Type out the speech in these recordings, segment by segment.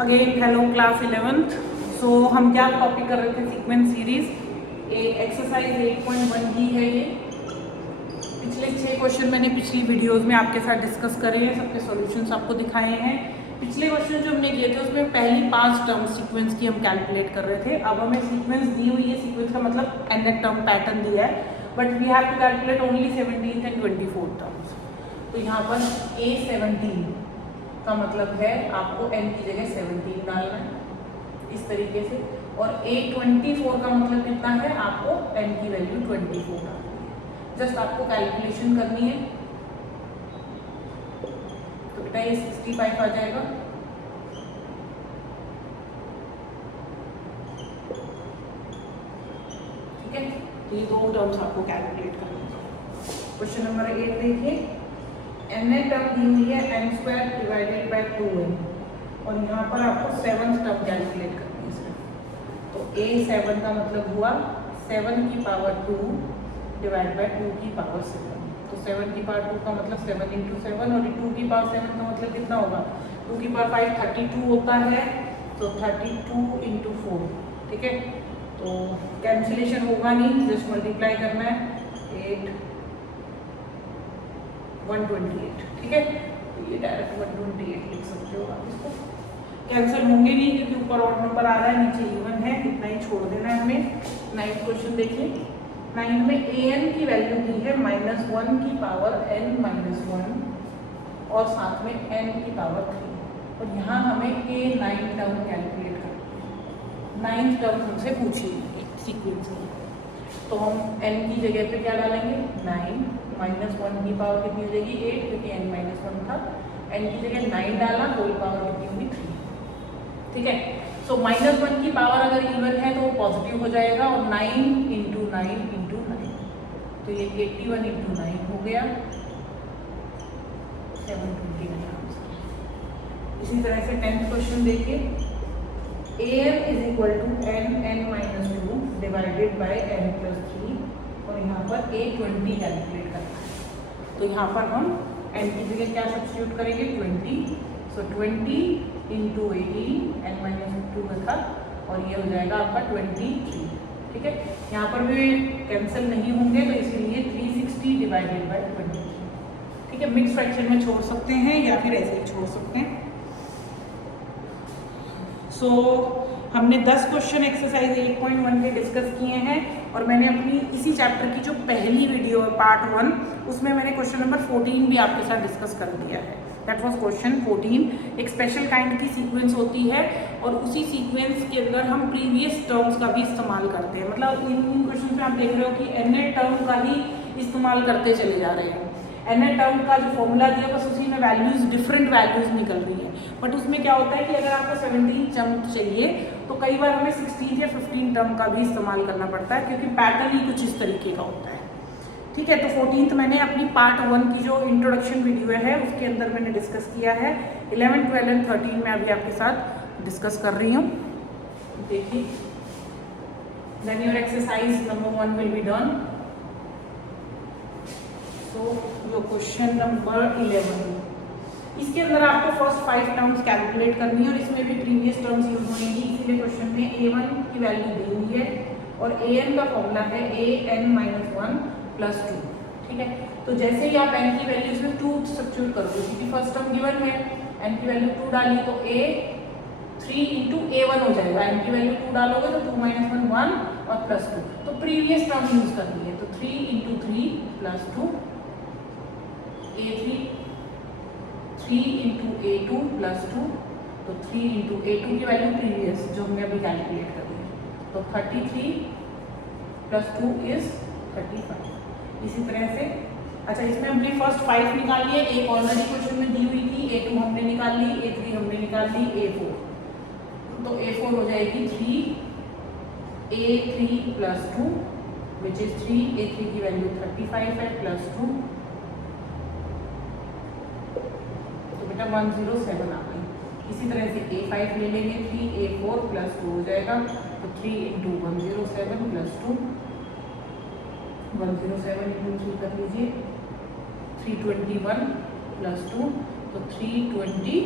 Again hello class 11th। सो हम क्या topic कर रहे थे, सीक्वेंस सीरीज। एक्सरसाइज 8.1 की है ये। पिछले 6 क्वेश्चन मैंने पिछली वीडियोस में आपके साथ डिस्कस करे हैं, सबके सॉल्यूशंस आपको दिखाए हैं। पिछले क्वेश्चन जो हमने किए थे उसमें पहली 5 टर्म सीक्वेंस की हम कैलकुलेट कर रहे थे। अब हमें सीक्वेंस दी हुई है, सीक्वेंस का मतलब n टर्म पैटर्न दिया है, but we have to calculate only 17th and 24th terms. तो यहाँ पर A17 का मतलब है आपको n की जगह 17 डालना है इस तरीके से, और A24 का मतलब कितना है, आपको n की वैल्यू 24 डालनी है। जस्ट आपको कैलकुलेशन करनी है। तो बेटा ये 65 आ जाएगा। ठीक है, तो ये दो टर्म्स आपको कैलकुलेट करनी है। क्वेश्चन नंबर 8 देखिए, n टर्म दी हुई है n² डिवाइडेड बाय 2n, और यहाँ पर आपको 7th टर्म कैलकुलेट करनी है सिर्फ। तो A7 का मतलब हुआ 7 की पावर 2 डिवाइड बाय 2 की पावर 7। तो 7 की पावर 2 का मतलब 7 × 7, और 2 की पावर 7 का मतलब कितना होगा, 2 की पावर 5 32 होता है, तो 32 × 4। ठीक है, तो कैंसिलेशन होगा नहीं, जस्ट मल्टीप्लाई करना है। 8 128। ठीक है, तो ये डायरेक्ट 128 लिख सकते हो आप इसको। कैंसिल होंगे नहीं क्योंकि ऊपर ऑड नंबर आ रहा है, नीचे इवन है, इतना ही छोड़ देना है हमें। 9th क्वेश्चन देखिए। 9 में an की वैल्यू दी है -1 की पावर n-1 और साथ में n की पावर 3, और यहाँ हमें A9 टर्म कैलकुलेट करना है। 9th टर्म हमसे पूछी सीक्वेंस में, तो हम n की जगह पे क्या डालेंगे, 9 -1 की पावर कितनी हो जाएगी, 8, क्योंकि n-1 था। n की जगह 9 डाला, होल पावर कितनी होगी, 3। ठीक है, सो -1 की पावर अगर इवन है तो वो पॉजिटिव हो जाएगा, और 9 × 9 × 9, तो ये 81 × 9 हो गया, 729 आंसर। इसी तरह से 10th क्वेश्चन देखिए। an = n(n-2) divided by n+3, और यहाँ पर A20 कैलकुलेट करना है। तो यहाँ पर हम n की जगह क्या सब्स्टिट्यूट करेंगे, 20। सो 20 × 18 n-2 था, और ये हो जाएगा आपका 23। ठीक है, यहाँ पर भी कैंसिल नहीं होंगे, तो इसीलिए 360 डिवाइडेड बाय 23। ठीक है, मिक्स फ्रैक्शन में छोड़ सकते हैं या फिर ऐसे ही छोड़ सकते हैं। सो हमने 10 क्वेश्चन एक्सरसाइज 8.1 के डिस्कस किए हैं, और मैंने अपनी इसी चैप्टर की जो पहली वीडियो है पार्ट 1, उसमें मैंने क्वेश्चन नंबर 14 भी आपके साथ डिस्कस कर दिया है। That was question 14। एक स्पेशल काइंड की सीक्वेंस होती है, और उसी सीक्वेंस के अंदर हम प्रीवियस टर्म्स का भी इस्तेमाल करते हैं। मतलब इन क्वेश्चन में आप देख रहे हो कि n टर्म का ही इस्तेमाल करते चले जा रहे हैं। n टर्म का जो फॉर्मूला दिया, बस उसी में वैल्यूज, डिफरेंट वैल्यूज निकल रही है। बट उसमें क्या होता है कि अगर आपको 17 टर्म चाहिए तो कई बार हमें 16 या 15 टर्म का भी इस्तेमाल करना पड़ता है, क्योंकि पैटर्न ही कुछ इस तरीके का होता है। ठीक है, तो 14th मैंने अपनी पार्ट 1 की जो इंट्रोडक्शन वीडियो है उसके अंदर मैंने डिस्कस किया है। 11, 12 एंड 13 में अभी आपके साथ डिस्कस कर रही हूँ। देखिए, then your exercise number 1 will be done. तो जो क्वेश्चन नंबर 11, इसके अंदर आपको फर्स्ट 5 टर्म्स कैलकुलेट करनी है, और इसमें भी प्रीवियस टर्म्स यूज होंगी। इसलिए क्वेश्चन में A1 की वैल्यू दी हुई है, और An का फॉर्मूला है an-1 + 2। ठीक है, तो जैसे ही आप n की वैल्यू इसमें 2 सब्स्टिट्यूट करोगे, क्योंकि फर्स्ट टर्म गिवन है, n की वैल्यू 2 डाली तो A 3 × A1 हो जाएगा। n की वैल्यू 2 डालोगे तो 2 - 1 1, और +2, तो प्रीवियस टर्म यूज करनी है। तो 3 × 3 + 2 A3, 3 × A2 + 2, तो 3 × A2 की वैल्यू प्रीवियस जो हमने अभी कैलकुलेट कर दी है, तो 33 + 2 = 35। इसी तरह से, अच्छा, इसमें हमने फर्स्ट 5 निकाल लिए। एक ऑलरेडी क्वेश्चन में दी हुई थी, A2 हमने निकाल ली, A3 हमने निकाल ली, A4, तो A4 हो जाएगी 3 A3 + 2 विच इज 3। A3 की वैल्यू 35 है, +2, तो बेटा 107 आ गई। इसी तरह से A5 ले लेंगे, 3A4 + 2 हो जाएगा, तो 3 × 107 + 2, 107 × 3 कर लीजिए, 321 + 2, तो 323।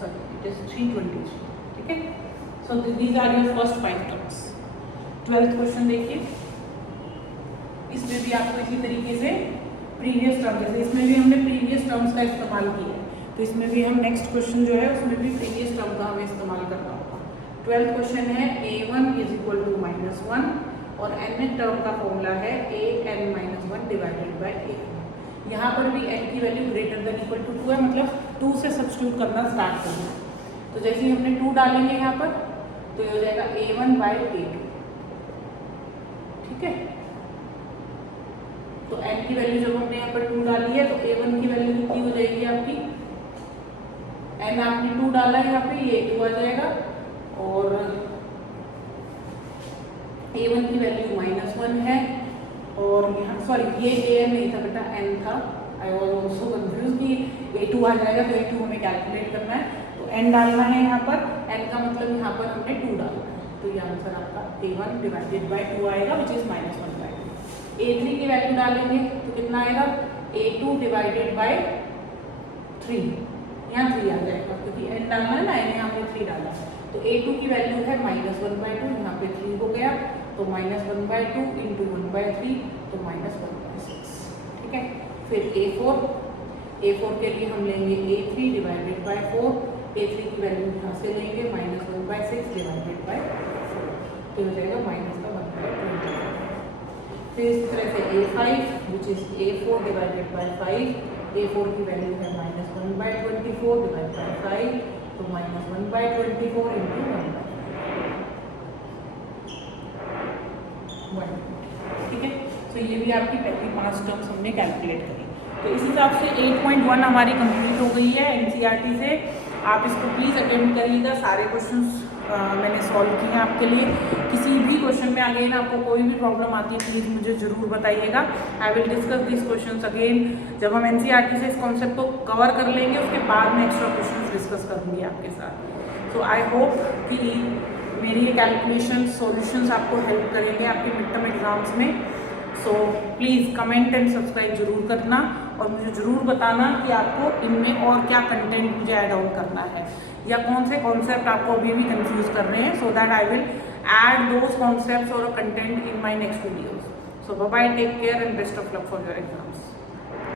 सॉरी इट इज 323, ठीक है। So these are your first 5 terms. 12th question देखिए, इसमें भी आपको इसी तरीके से प्रीवियस टर्म, जैसे इसमें भी हमने प्रीवियस टर्म्स का इस्तेमाल किया है, तो इसमें भी हम नेक्स्ट क्वेश्चन जो है उसमें भी प्रीवियस टर्म का हमें इस्तेमाल करना होगा। 12th क्वेश्चन है a1 इज इक्वल टू -1 और nth टर्म का फॉर्मूला है an-1 डिवाइडेड बाय a। यहाँ पर भी n की value greater than equal to 2 है, मतलब 2 से सब्स्टिट्यूट करना स्टार्ट करना है। तो जैसे ही हमने 2 डालेंगे यहाँ पर, तो ये हो जाएगा a1 बाय a2, ठीक है। तो n की वैल्यू जब हमने यहाँ पर 2 डाली है, तो a1 की वैल्यू कितनी हो जाएगी आपकी, n आपने 2 डाला है यहाँ पे, ये 2 आ जाएगा, और a1 की वैल्यू -1 है, और यहाँ सॉरी ये an नहीं था बेटा, n था। आई वाज आल्सो कंफ्यूज कि a2 आ जाएगा, तो a2 हमें कैलकुलेट करना है, तो n डालना है यहाँ पर, n का मतलब यहाँ पर हमने 2 डालना है, तो ये आंसर आपका a1 डिवाइडेड बाय 2 आएगा, विच इज -1 बाय 2। a3 की वैल्यू डालेंगे तो कितना आएगा, a2 डिवाइडेड बाय 3, यहाँ 3 आ जाएगा क्योंकि n डालना है ना, n यहाँ पे 3 डाला, तो a2 की वैल्यू है -1 बाय 2, यहाँ पे 3 हो गया, तो -1 बाय 2 इंटू 1 बाय 3, तो -1 बाय 6, ठीक है। फिर a4 के लिए हम लेंगे a3 डिवाइडेड बाय 4, a3 की वैल्यू यहाँ से लेंगे -1 बाय 6 डिवाइडेड बाय 4, तो हो जाएगा -1 बाय 25। फिर इस तरह से a5 which is a4 divided by 5, a4 की वैल्यू है -1 बाय 24 डिवाइड बाय 5, तो -1 बाय 24 इंटू 1 बाय 1, ठीक है। तो ये भी आपकी पहली 5 टर्म्स हमने कैलकुलेट करी। तो इस हिसाब से 8.1 हमारी कंप्लीट हो गई है एनसीईआरटी से। आप इसको प्लीज़ अटेम्प्ट करिएगा, सारे क्वेश्चंस मैंने सॉल्व किए हैं आपके लिए। किसी भी क्वेश्चन में अगेन आपको कोई भी प्रॉब्लम आती है प्लीज़ मुझे ज़रूर बताइएगा। I will discuss this questions again जब हम एनसीईआरटी से इस कॉन्सेप्ट को कवर कर लेंगे, उसके बाद मैं एक्स्ट्रा क्वेश्चंस डिस्कस करूँगी आपके साथ। सो आई होप कि मेरी ये कैलकुलेशन सॉल्यूशंस आपको हेल्प करेंगे आपके मिड टर्म एग्जाम्स में। So please comment and subscribe जरूर करना और मुझे ज़रूर बताना कि आपको इनमें और क्या कंटेंट मुझे ऐड ऑन करना है या कौन से कॉन्सेप्ट आपको अभी भी कंफ्यूज कर रहे हैं, so that I will add those concepts और content in my next videos. So bye bye, take care and best of luck for your exams.